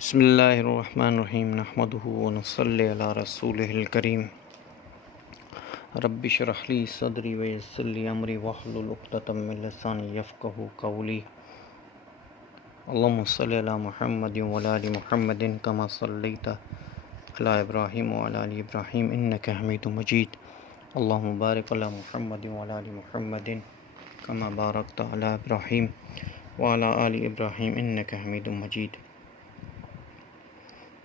بسم اللہ الرحمن الرحیم نحمدہ ونصلی علی رسولہ الکریم رب اشرح لی صدری ویسر لی امری واحلل عقدۃ من لسانی یفقہوا قولی اللہم صلی علی محمد وعلی آل محمد کما صلیت علی ابراہیم وعلی آل ابراہیم انک حمید مجید اللہم بارک علی محمد وعلی آل محمد کما بارکت علی ابراہیم وعلی آل ابراہیم انک حمید مجید۔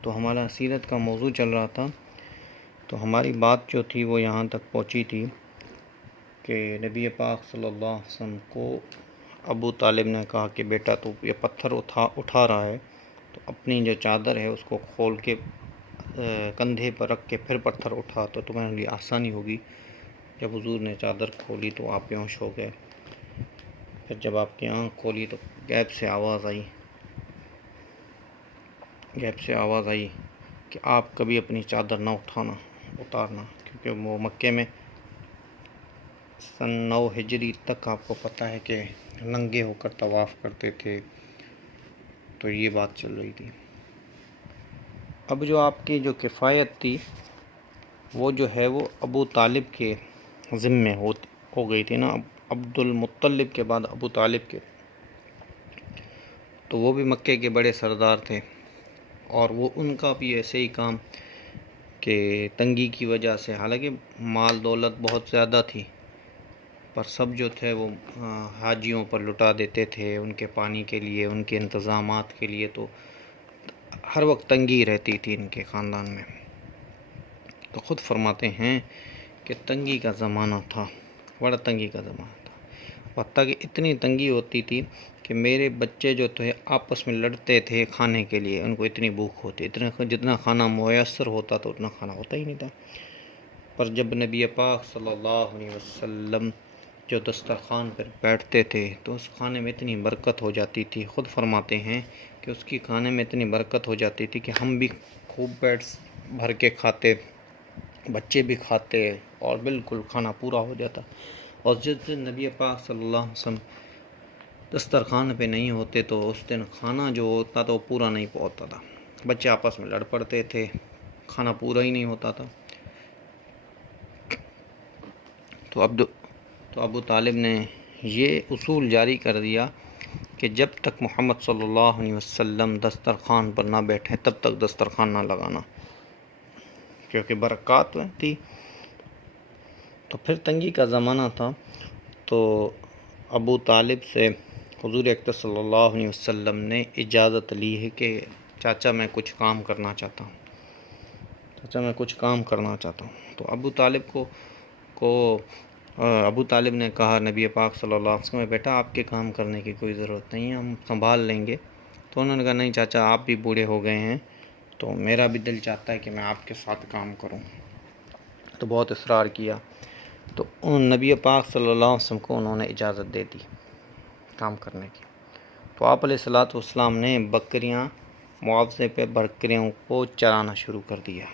تو ہمارا سیرت کا موضوع چل رہا تھا، تو ہماری بات جو تھی وہ یہاں تک پہنچی تھی کہ نبی پاک صلی اللہ علیہ وسلم کو ابو طالب نے کہا کہ بیٹا تو یہ پتھر اٹھا رہا ہے تو اپنی جو چادر ہے اس کو کھول کے کندھے پر رکھ کے پھر پتھر اٹھا تو تمہارے لیے آسانی ہوگی۔ جب حضور نے چادر کھولی تو آپ بیہوش ہو گئے۔ پھر جب آپ کی آنکھ کھولی تو غیب سے آواز آئی کہ آپ کبھی اپنی چادر نہ اتارنا، کیونکہ وہ مکے میں سن 9 ہجری تک آپ کو پتہ ہے کہ ننگے ہو کر طواف کرتے تھے، تو یہ بات چل رہی تھی۔ اب جو آپ کی جو کفایت تھی وہ جو ہے وہ ابو طالب کے ذمے ہو گئی تھی نا، عبد المطلب کے بعد ابو طالب کے، تو وہ بھی مکے کے بڑے سردار تھے، اور وہ ان کا بھی ایسے ہی کام کہ تنگی کی وجہ سے، حالانکہ مال دولت بہت زیادہ تھی، پر سب جو تھے وہ حاجیوں پر لٹا دیتے تھے، ان کے پانی کے لیے، ان کے انتظامات کے لیے، تو ہر وقت تنگی رہتی تھی ان کے خاندان میں۔ تو خود فرماتے ہیں کہ تنگی کا زمانہ تھا، بڑا تنگی کا زمانہ تھا، حتیٰ کہ اتنی تنگی ہوتی تھی کہ میرے بچے جو تھے آپس میں لڑتے تھے کھانے کے لیے، ان کو اتنی بھوک ہوتی، جتنا کھانا میسر ہوتا تو اتنا کھانا ہوتا ہی نہیں تھا۔ پر جب نبی پاک صلی اللہ علیہ وسلم جو دسترخوان پر بیٹھتے تھے تو اس کھانے میں اتنی برکت ہو جاتی تھی، خود فرماتے ہیں کہ اس کی کھانے میں اتنی برکت ہو جاتی تھی کہ ہم بھی خوب پیٹ بھر کے کھاتے، بچے بھی کھاتے، اور بالکل کھانا پورا ہو جاتا۔ اور جس دن نبی پاک صلی اللہ علیہ وسلم دسترخوان پہ نہیں ہوتے تو اس دن کھانا جو ہوتا تھا وہ پورا نہیں پہنچتا تھا، بچے آپس میں لڑ پڑتے تھے، کھانا پورا ہی نہیں ہوتا تھا۔ تو ابو طالب نے یہ اصول جاری کر دیا کہ جب تک محمد صلی اللہ علیہ وسلم دسترخوان پر نہ بیٹھیں تب تک دسترخوان نہ لگانا، کیونکہ برکات تھی۔ تو پھر تنگی کا زمانہ تھا، تو ابو طالب سے حضور اکرم صلی اللہ علیہ وسلم نے اجازت لی ہے کہ چاچا میں کچھ کام کرنا چاہتا ہوں۔ تو ابو طالب نے کہا نبی پاک صلی اللہ علیہ وسلم، بیٹا آپ کے کام کرنے کی کوئی ضرورت نہیں ہے، ہم سنبھال لیں گے۔ تو انہوں نے کہا نہیں چاچا، آپ بھی بوڑھے ہو گئے ہیں تو میرا بھی دل چاہتا ہے کہ میں آپ کے ساتھ کام کروں۔ تو بہت اصرار کیا، تو نبی پاک صلی اللہ علیہ وسلم کو انہوں نے اجازت دے دی کام کرنے کی۔ تو آپ علیہ السلام نے بکریاں معاوضے پہ بکریوں کو چرانا شروع کر دیا۔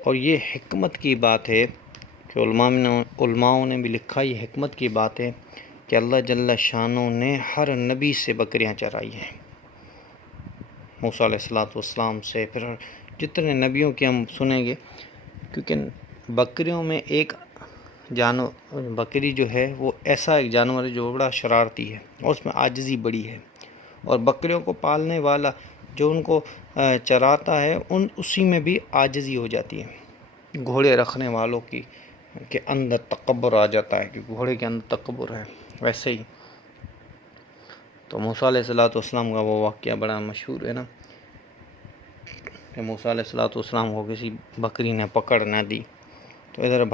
اور یہ حکمت کی بات ہے کہ علماء نے بھی لکھا، یہ حکمت کی بات ہے کہ اللہ جل شانہ نے ہر نبی سے بکریاں چرائی ہیں، موسیٰ علیہ السلام سے، پھر جتنے نبیوں کی ہم سنیں گے، کیونکہ بکریوں میں ایک بکری جو ہے وہ ایسا ایک جانور ہے جو بڑا شرارتی ہے اور اس میں عاجزی بڑی ہے، اور بکریوں کو پالنے والا جو ان کو چراتا ہے اسی میں بھی عاجزی ہو جاتی ہے۔ گھوڑے رکھنے والوں کے اندر تکبر آ جاتا ہے کہ گھوڑے کے اندر تکبر ہے، ویسے ہی تو موسیٰ علیہ السلام کا وہ واقعہ بڑا مشہور ہے نا، کہ موسیٰ علیہ السلام کو کسی بکری نے پکڑ نہ دی تو ادھر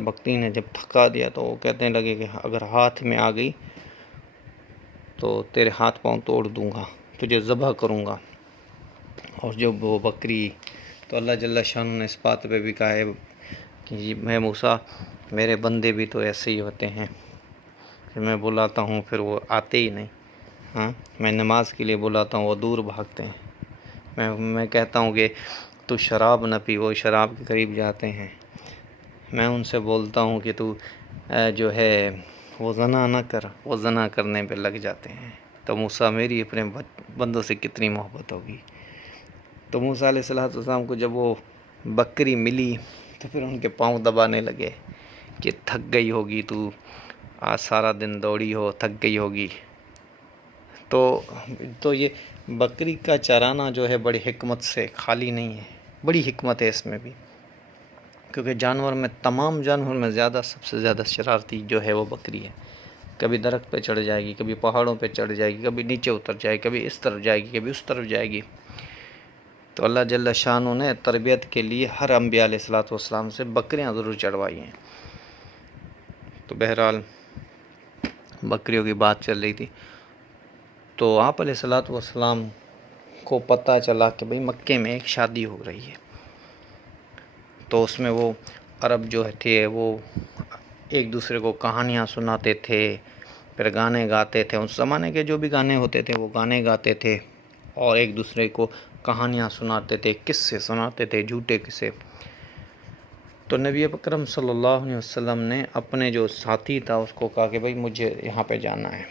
بکری نے جب تھکا دیا تو وہ کہنے لگے کہ اگر ہاتھ میں آ گئی تو تیرے ہاتھ پاؤں توڑ دوں گا، تجھے ذبح کروں گا۔ اور جب وہ بکری، تو اللہ جل شانہ نے اس بات پہ بھی کہا ہے کہ میں موسیٰ، میرے بندے بھی تو ایسے ہی ہوتے ہیں کہ میں بلاتا ہوں پھر وہ آتے ہی نہیں، میں نماز کے لیے بلاتا ہوں وہ دور بھاگتے ہیں، میں کہتا ہوں کہ تو شراب نہ پی، وہ شراب کے قریب جاتے ہیں، میں ان سے بولتا ہوں کہ تو جو ہے وہ زنا نہ کر، وہ زنا کرنے پہ لگ جاتے ہیں۔ تو موسیٰ، میری اپنے بندوں سے کتنی محبت ہوگی، تو موسیٰ علیہ السلام کو جب وہ بکری ملی تو پھر ان کے پاؤں دبانے لگے کہ تھک گئی ہوگی تو، آج سارا دن دوڑی ہو، تھک گئی ہوگی۔ تو یہ بکری کا چرانا جو ہے بڑی حکمت سے خالی نہیں ہے، بڑی حکمت ہے اس میں بھی، کیونکہ جانور میں، تمام جانور میں سب سے زیادہ شرارتی جو ہے وہ بکری ہے۔ کبھی درخت پہ چڑھ جائے گی، کبھی پہاڑوں پہ چڑھ جائے گی، کبھی نیچے اتر جائے گی، کبھی اس طرف جائے گی، کبھی اس طرف جائے گی۔ تو اللہ جل شانہ نے تربیت کے لیے ہر انبیاء علیہ السلام سے بکریاں ضرور چڑھوائی ہیں۔ تو بہرحال بکریوں کی بات چل رہی تھی، تو آپ علیہ السلام کو پتہ چلا کہ بھئی مکے میں ایک شادی ہو رہی ہے۔ تو اس میں وہ عرب جو تھے وہ ایک دوسرے کو کہانیاں سناتے تھے، پھر گانے گاتے تھے، اس زمانے کے جو بھی گانے ہوتے تھے وہ گانے گاتے تھے، اور ایک دوسرے کو کہانیاں سناتے تھے، قصے سناتے تھے، جھوٹے قصے۔ تو نبی اکرم صلی اللہ علیہ وسلم نے اپنے جو ساتھی تھا اس کو کہا کہ بھئی مجھے یہاں پہ جانا ہے۔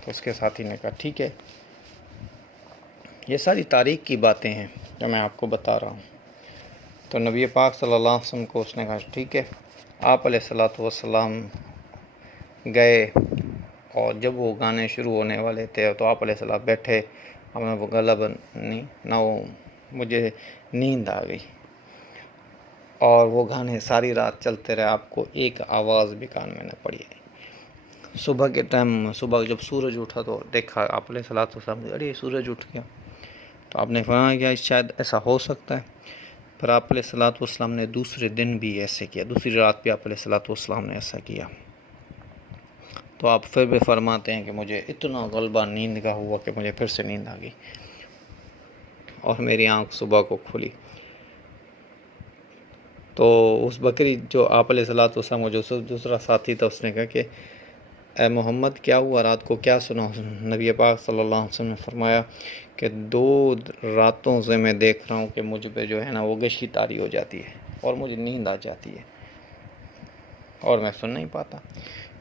تو اس کے ساتھی نے کہا ٹھیک ہے۔ یہ ساری تاریخ کی باتیں ہیں جو میں آپ کو بتا رہا ہوں۔ تو نبی پاک صلی اللہ علیہ وسلم کو اس نے کہا ٹھیک ہے۔ آپ علیہ السلام گئے، اور جب وہ گانے شروع ہونے والے تھے تو آپ علیہ السلام بیٹھے، ہمیں وہ غلب نہیں نہ، وہ مجھے نیند آ گئی، اور وہ گانے ساری رات چلتے رہے، آپ کو ایک آواز بھی کان میں نہ پڑی۔ صبح کے ٹائم، صبح جب سورج اٹھا تو دیکھا آپ علیہ السلام، ارے سورج اٹھ گیا۔ تو آپ نے فرمایا کہ شاید ایسا ہو سکتا ہے۔ پھر آپ علیہ السلام نے دوسرے دن بھی ایسے کیا، دوسری رات بھی آپ علیہ السلام نے ایسا کیا۔ تو آپ پھر بھی فرماتے ہیں کہ مجھے اتنا غلبہ نیند کا ہوا کہ مجھے پھر سے نیند آ گئی، اور میری آنکھ صبح کو کھلی۔ تو اس بکری جو آپ علیہ السلام کو جو دوسرا ساتھی تھا، اس نے کہا کہ اے محمد کیا ہوا، رات کو کیا سنا؟ نبی پاک صلی اللہ علیہ وسلم نے فرمایا کہ 2 راتوں سے میں دیکھ رہا ہوں کہ مجھ پہ جو ہے نا وہ گشی طاری ہو جاتی ہے، اور مجھے نیند آ جاتی ہے، اور میں سن نہیں پاتا،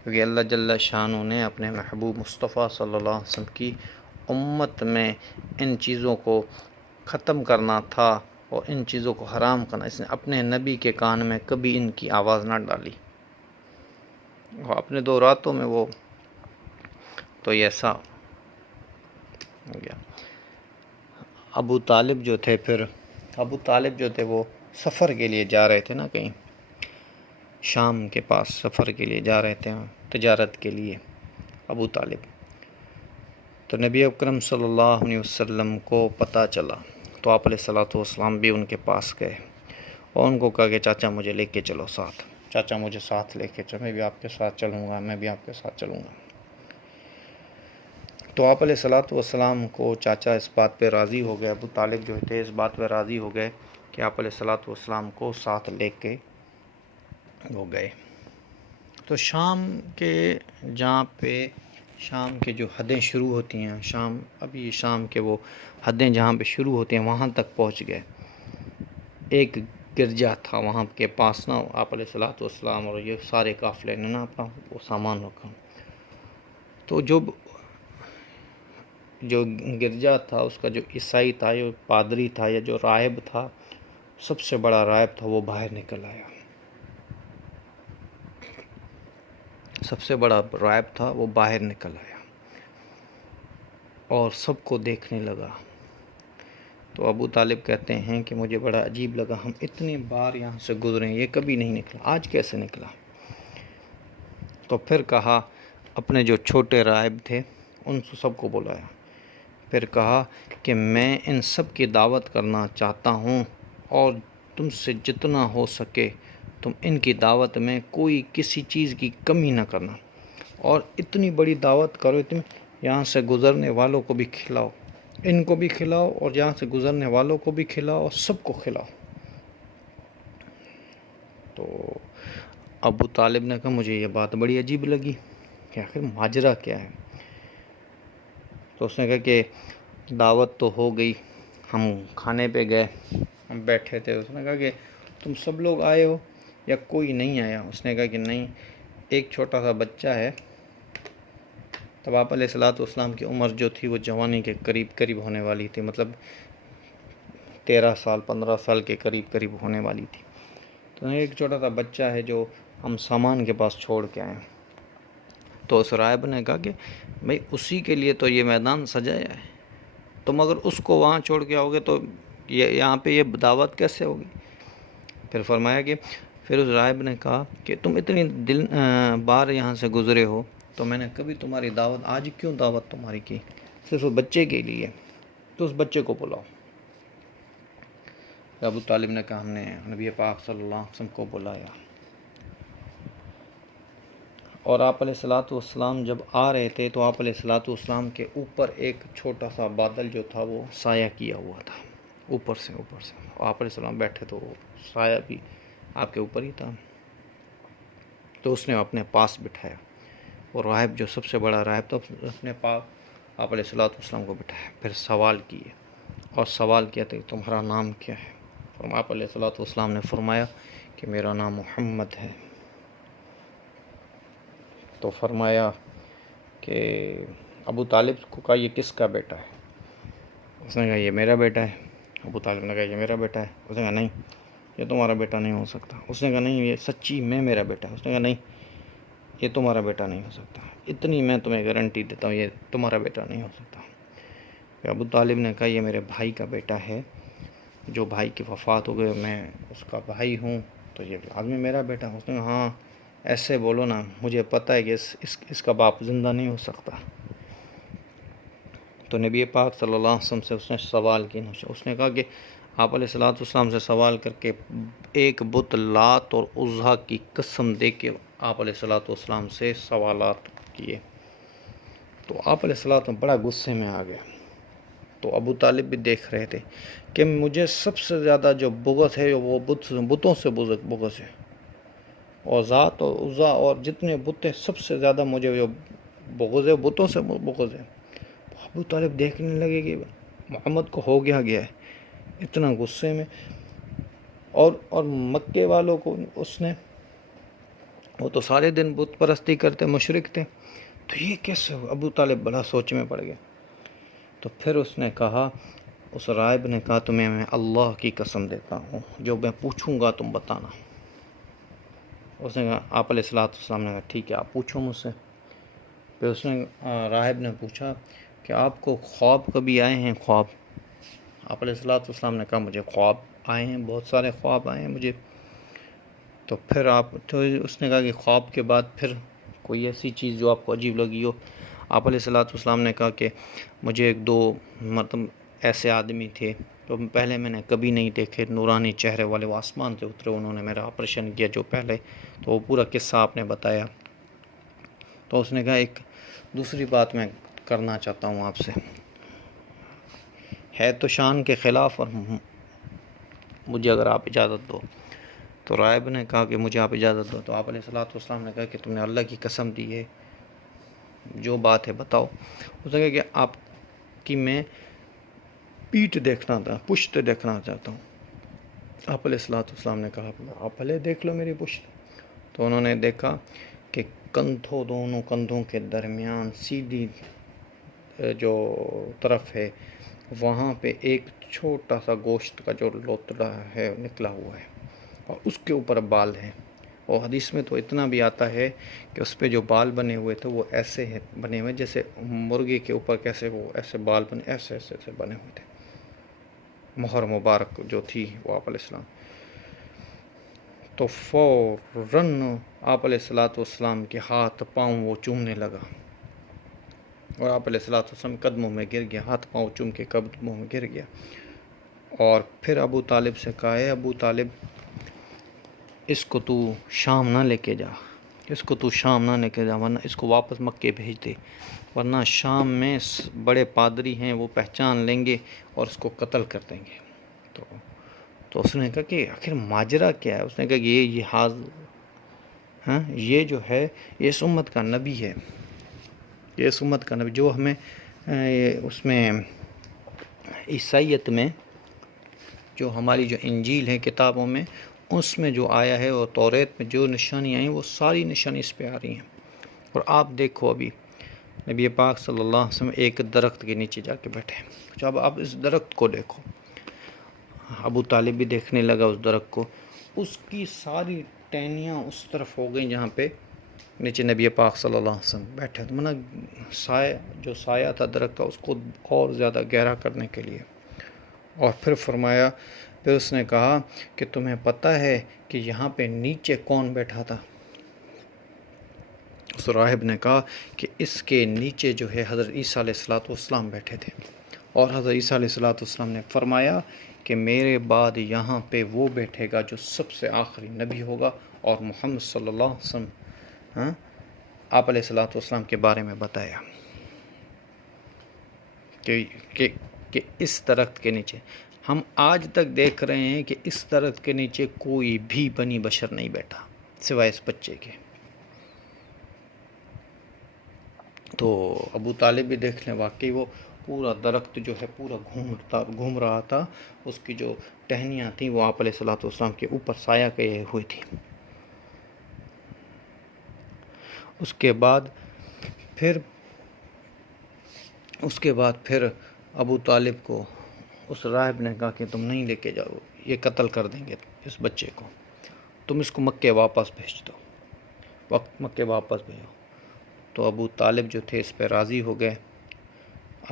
کیونکہ اللہ جل شانہ نے اپنے محبوب مصطفیٰ صلی اللہ علیہ وسلم کی امت میں ان چیزوں کو ختم کرنا تھا، اور ان چیزوں کو حرام کرنا۔ اس نے اپنے نبی کے کان میں کبھی ان کی آواز نہ ڈالی، اور اپنے 2 راتوں میں وہ تو یہ ایسا ہو گیا۔ ابو طالب جو تھے وہ سفر کے لیے جا رہے تھے نا، کہیں شام کے پاس سفر کے لیے جا رہے تھے، تجارت کے لیے ابو طالب۔ تو نبی اکرم صلی اللہ علیہ وسلم کو پتہ چلا، تو آپ علیہ السلام بھی ان کے پاس گئے، اور ان کو کہا کہ چاچا مجھے لے کے چلو ساتھ، چاچا مجھے ساتھ لے کے چلو، میں بھی آپ کے ساتھ چلوں گا، میں بھی آپ کے ساتھ چلوں گا۔ تو آپ علیہ السلام کو چاچا اس بات پہ راضی ہو گئے، ابو طالب جو تھے اس بات پہ راضی ہو گئے کہ آپ علیہ السلام کو ساتھ لے کے وہ گئے۔ تو شام کے جہاں پہ شام کے جو حدیں شروع ہوتی ہیں، ابھی شام کے وہ حدیں جہاں پہ شروع ہوتی ہیں وہاں تک پہنچ گئے۔ ایک گرجا تھا وہاں کے پاس نا، آپ علیہ السلام اور یہ سارے قافلے نے نا اپنا وہ سامان رکھا۔ تو جو گرجا تھا اس کا جو عیسائی تھا، جو پادری تھا یا جو راہب تھا، سب سے بڑا راہب تھا، وہ باہر نکل آیا۔ سب سے بڑا راہب تھا وہ باہر نکل آیا اور سب کو دیکھنے لگا۔ تو ابو طالب کہتے ہیں کہ مجھے بڑا عجیب لگا، ہم اتنی بار یہاں سے گزرے ہیں، یہ کبھی نہیں نکلا، آج کیسے نکلا؟ تو پھر کہا، اپنے جو چھوٹے راہب تھے ان سب کو بلایا، پھر کہا کہ میں ان سب کی دعوت کرنا چاہتا ہوں، اور تم سے جتنا ہو سکے تم ان کی دعوت میں کوئی کسی چیز کی کمی نہ کرنا، اور اتنی بڑی دعوت کرو، تم یہاں سے گزرنے والوں کو بھی کھلاؤ، ان کو بھی کھلاؤ، اور یہاں سے گزرنے والوں کو بھی کھلاؤ، اور سب کو کھلاؤ۔ تو ابو طالب نے کہا مجھے یہ بات بڑی عجیب لگی کہ آخر ماجرا کیا ہے۔ تو اس نے کہا کہ دعوت تو ہو گئی، ہم کھانے پہ گئے، ہم بیٹھے تھے، اس نے کہا کہ تم سب لوگ آئے ہو یا کوئی نہیں آیا؟ اس نے کہا کہ نہیں، ایک چھوٹا سا بچہ ہے۔ تب آپ علیہ السلام کی عمر جو تھی وہ جوانی کے قریب ہونے والی تھی، مطلب 13 سال 15 سال کے قریب ہونے والی تھی۔ تو ایک چھوٹا سا بچہ ہے جو ہم سامان کے پاس چھوڑ کے آئے، تو اس راہب نے کہا کہ بھائی اسی کے لیے تو یہ میدان سجایا ہے، تم اگر اس کو وہاں چھوڑ کے آؤ گے تو یہاں پہ یہ دعوت کیسے ہوگی؟ پھر فرمایا کہ پھر اس راہب نے کہا کہ تم اتنی بار یہاں سے گزرے ہو تو میں نے کبھی تمہاری دعوت، آج کیوں دعوت تمہاری کی؟ صرف بچے کے لیے، تو اس بچے کو بلاؤ۔ ابو طالب نے کہا ہم نے نبی پاک صلی اللہ علیہ وسلم کو بلایا، اور آپ علیہ الصلوۃ والسلام جب آ رہے تھے تو آپ علیہ الصلوۃ والسلام کے اوپر ایک چھوٹا سا بادل جو تھا وہ سایہ کیا ہوا تھا، اوپر سے آپ علیہ السلام بیٹھے تو سایہ بھی آپ کے اوپر ہی تھا، تو اس نے اپنے پاس بٹھایا، اور راہب جو سب سے بڑا راہب تھا اپنے پاس آپ علیہ الصلوۃ والسلام کو بٹھایا، پھر سوال کیے، اور سوال کیا تھا کہ تمہارا نام کیا ہے؟ آپ علیہ الصلوۃ والسلام نے فرمایا کہ میرا نام محمد ہے۔ تو فرمایا کہ ابو طالب کو کہا یہ کس کا بیٹا ہے؟ اس نے کہا یہ میرا بیٹا ہے۔ ابو طالب نے کہا یہ میرا بیٹا ہے۔ اس نے کہا نہیں، یہ تمہارا بیٹا نہیں ہو سکتا۔ اس نے کہا نہیں، یہ سچی میں میرا بیٹا ہے۔ اس نے کہا نہیں، یہ تمہارا بیٹا نہیں ہو سکتا، اتنی میں تمہیں گارنٹی دیتا ہوں، یہ تمہارا بیٹا نہیں ہو سکتا۔ پھر ابو طالب نے کہا یہ میرے بھائی کا بیٹا ہے، جو بھائی کی وفات ہو گئی، میں اس کا بھائی ہوں، تو یہ آدمی میرا بیٹا ہے۔ اس نے کہا ہاں ایسے بولو نا، مجھے پتہ ہے کہ اس کا باپ زندہ نہیں ہو سکتا۔ تو نبی پاک صلی اللہ علیہ وسلم سے اس نے سوال کیا، اس نے کہا کہ آپ علیہ الصلوۃ والسلام سے سوال کر کے ایک بت لات اور عزیٰ کی قسم دے کے آپ علیہ الصلوۃ والسلام سے سوالات کیے، تو آپ علیہ الصلوۃ والسلام بڑا غصے میں آ گیا۔ تو ابو طالب بھی دیکھ رہے تھے کہ مجھے سب سے زیادہ جو بغض ہے وہ بتوں سے بغض ہے، اور ذات اور عزیٰ اور جتنے بت ہیں سب سے زیادہ مجھے جو بغض ہے بتوں سے بغض ہے۔ ابو طالب دیکھنے لگے کہ محمد کو ہو گیا ہے، اتنا غصے میں، اور مکے والوں کو اس نے، وہ تو سارے دن بت پرستی کرتے، مشرک تھے، تو یہ کیسے ہو؟ ابو طالب بڑا سوچ میں پڑ گیا۔ تو پھر اس نے کہا، اس راہب نے کہا تمہیں میں اللہ کی قسم دیتا ہوں، جو میں پوچھوں گا تم بتانا۔ اس نے کہا، آپ علیہ الصلوۃ والسلام نے کہا ٹھیک ہے آپ پوچھو مجھ سے۔ پھر اس نے راہب نے پوچھا کہ آپ کو خواب کبھی آئے ہیں؟ خواب؟ آپ علیہ الصلوۃ والسلام نے کہا مجھے خواب آئے ہیں، بہت سارے خواب آئے ہیں مجھے۔ تو پھر تو اس نے کہا کہ خواب کے بعد پھر کوئی ایسی چیز جو آپ کو عجیب لگی ہو؟ آپ علیہ الصلوۃ والسلام نے کہا کہ مجھے ایک دو ایسے آدمی تھے تو پہلے میں نے کبھی نہیں دیکھے، نورانی چہرے والے، وہ آسمان سے اترے، انہوں نے میرا آپریشن کیا جو پہلے، تو وہ پورا قصہ آپ نے بتایا۔ تو اس نے کہا ایک دوسری بات میں کرنا چاہتا ہوں آپ سے، ہے تو شان کے خلاف، اور مجھے اگر آپ اجازت دو۔ تو راہب نے کہا کہ مجھے آپ اجازت دو۔ تو آپ علیہ الصلوۃ والسلام نے کہا کہ تم نے اللہ کی قسم دی ہے، جو بات ہے بتاؤ۔ اس نے کہا کہ آپ کی میں پیٹھ دیکھنا تھا، پشت دیکھنا چاہتا ہوں۔ آپ علیہ الصلوۃ والسلام نے کہا آپ بھلے دیکھ لو میری پشت۔ تو انہوں نے دیکھا کہ دونوں کندھوں کے درمیان سیدھی جو طرف ہے وہاں پہ ایک چھوٹا سا گوشت کا جو لوتڑا ہے نکلا ہوا ہے، اور اس کے اوپر بال ہیں، اور حدیث میں تو اتنا بھی آتا ہے کہ اس پہ جو بال بنے ہوئے تھے وہ ایسے بنے ہوئے جیسے مرغے کے اوپر کیسے وہ ایسے بال بنے، ایسے بنے ہوئے تھے، مہر مبارک جو تھی وہ آپ علیہ السلام۔ تو فوراً آپ علیہ الصلوۃ والسلام کے ہاتھ پاؤں وہ چومنے لگا، اور آپ علیہ الصلوۃ والسلام قدموں میں گر گیا، ہاتھ پاؤں چوم کے قدموں میں گر گیا، اور پھر ابو طالب سے کہا ہے ابو طالب اس کو تو شام نہ لے کے جا، اس کو تو شام نہ لے کے جا، ورنہ اس کو واپس مکے بھیج دے، ورنہ شام میں بڑے پادری ہیں وہ پہچان لیں گے اور اس کو قتل کر دیں گے۔ تو اس نے کہا کہ آخر ماجرا کیا ہے؟ اس نے کہا کہ یہ جو ہے یہ اس امت کا نبی ہے، یہ اس امت کا نبی جو ہمیں اس میں عیسائیت میں جو ہماری جو انجیل ہے کتابوں میں، اس میں جو آیا ہے، اور توریت میں جو نشانی آئی ہیں وہ ساری نشانی اس پہ آ رہی ہیں۔ اور آپ دیکھو ابھی نبی پاک صلی اللہ علیہ وسلم ایک درخت کے نیچے جا کے بیٹھے، جب آپ اس درخت کو دیکھو، ابو طالب بھی دیکھنے لگا اس درخت کو، اس کی ساری ٹہنیاں اس طرف ہو گئیں جہاں پہ نیچے نبی پاک صلی اللہ علیہ وسلم بیٹھے تھے، سایہ جو سایہ تھا درخت کا اس کو اور زیادہ گہرا کرنے کے لیے۔ اور پھر فرمایا، پھر اس نے کہا کہ تمہیں پتہ ہے کہ یہاں پہ نیچے کون بیٹھا تھا؟ اس راہب نے کہا کہ اس کے نیچے جو ہے حضرت عیسیٰ علیہ السلام بیٹھے تھے، اور حضرت عیسیٰ علیہ السلام نے فرمایا کہ میرے بعد یہاں پہ وہ بیٹھے گا جو سب سے آخری نبی ہوگا، اور محمد صلی اللہ علیہ وسلم آپ علیہ السلام کے بارے میں بتایا کہ اس درخت کے نیچے، ہم آج تک دیکھ رہے ہیں کہ اس درخت کے نیچے کوئی بھی بنی بشر نہیں بیٹھا سوائے اس بچے کے۔ تو ابو طالب بھی دیکھ لیں، واقعی وہ پورا درخت جو ہے پورا گھوم رہا تھا، اس کی جو ٹہنیاں تھیں وہ آپ علیہ السلام کے اوپر سایہ کیے ہوئی تھی۔ اس کے بعد پھر ابو طالب کو اس راہب نے کہا کہ تم نہیں لے کے جاؤ، یہ قتل کر دیں گے اس بچے کو، تم اس کو مکے واپس بھیج دو، مکے واپس بھیجو۔ تو ابو طالب جو تھے اس پہ راضی ہو گئے،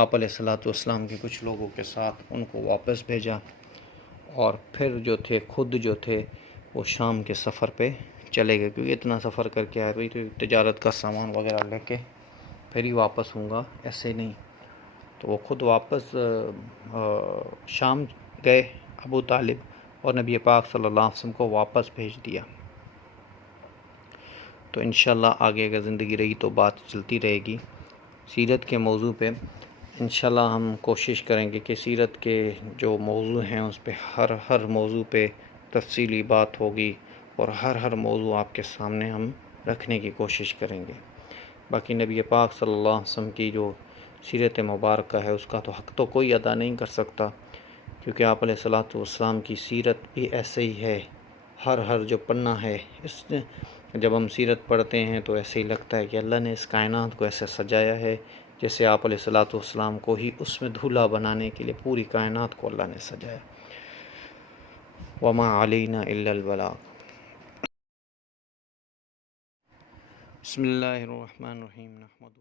آپ علیہ السلام کے کچھ لوگوں کے ساتھ ان کو واپس بھیجا، اور پھر جو تھے خود جو تھے وہ شام کے سفر پہ چلے گئے، کیونکہ اتنا سفر کر کے آئے تو تجارت کا سامان وغیرہ لے کے پھر ہی واپس ہوں گا، ایسے نہیں۔ تو وہ خود واپس شام گئے ابو طالب، اور نبی پاک صلی اللہ علیہ وسلم کو واپس بھیج دیا۔ تو انشاءاللہ آگے اگر زندگی رہی تو بات چلتی رہے گی سیرت کے موضوع پہ۔ انشاءاللہ ہم کوشش کریں گے کہ سیرت کے جو موضوع ہیں اس پہ ہر موضوع پہ تفصیلی بات ہوگی، اور ہر موضوع آپ کے سامنے ہم رکھنے کی کوشش کریں گے۔ باقی نبی پاک صلی اللہ علیہ وسلم کی جو سیرت مبارکہ ہے اس کا تو حق تو کوئی ادا نہیں کر سکتا، کیونکہ آپ علیہ السلام کی سیرت بھی ایسے ہی ہے، ہر جو پنہ ہے اس نے، جب ہم سیرت پڑھتے ہیں تو ایسے ہی لگتا ہے کہ اللہ نے اس کائنات کو ایسے سجایا ہے جیسے آپ علیہ السلام کو ہی اس میں دھولا بنانے کے لیے پوری کائنات کو اللہ نے سجایا۔ وما علینا الا البلاغ۔ بسم اللہ الرحمن الرحیم۔ نحمد